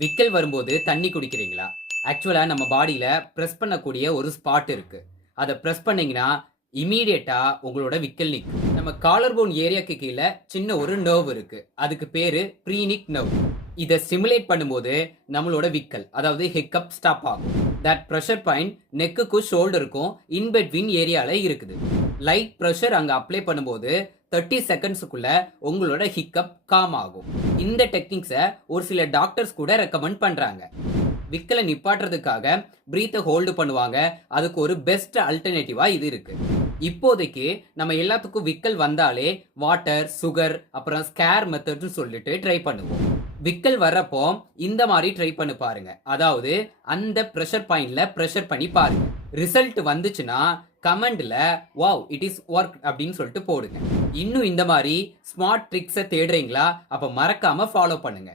விக்கல் வரும்போது தண்ணி குடிக்கிறீங்களா? ஆக்சுவலா நம்ம பாடியில பிரஸ் பண்ணக்கூடிய ஒரு ஸ்பாட் இருக்கு. அத பிரஸ் பண்ணீங்கன்னா, இம்மீடியட்டா உங்களோட விக்கல் நிக்கும். நம்ம காலர் போன் ஏரியாக்கு கீழ சின்ன ஒரு நர்வ் இருக்கு. அதுக்கு பேரு ப்ரீனிக் நர்வ். இத ஸ்டிமுலேட் பண்ணும்போது நம்மளோட விக்கல், அதாவது ஹிக்கப் ஸ்டாப் ஆகும். தட் பிரஷர் பாயிண்ட் நெக்குக்கும் ஷோல்டருக்கும் இன் பிட்வீன் ஏரியால இருக்குது. லைட் பிரஷர் அங்க அப்ளை பண்ணும்போது 30 செகண்ட்ஸ்க்குள்ள உங்களோட ஹிக்கப் காம் ஆகும். இந்த டெக்னிக்ஸை ஒரு சில டாக்டர்ஸ் கூட ரெக்கமெண்ட் பண்றாங்க. விக்கலை நிப்பாட்டுறதுக்காக பிரீத்தை ஹோல்டு பண்ணுவாங்க. அதுக்கு ஒரு பெஸ்ட் அல்டர்னேட்டிவா இது இருக்கு. இப்போதைக்கு நம்ம எல்லாத்துக்கும் விக்கல் வந்தாலே வாட்டர், சுகர், அப்புறம் ஸ்கேர் மெத்தட்னு சொல்லிட்டு ட்ரை பண்ணுவோம். விக்கல் வர்றப்போ இந்த மாதிரி ட்ரை பண்ணி பாருங்க. அதாவது அந்த பிரஷர் பாயிண்ட்ல பிரஷர் பண்ணி பாருங்க. ரிசல்ட் வந்துச்சுன்னா கமெண்ட்ல வாவ் இட் இஸ் ஒர்க் அப்படின்னு சொல்லிட்டு போடுங்க. இன்னும் இந்த மாதிரி ஸ்மார்ட் ட்ரிக்ஸை தேடுறீங்களா? அப்ப மறக்காம ஃபாலோ பண்ணுங்க.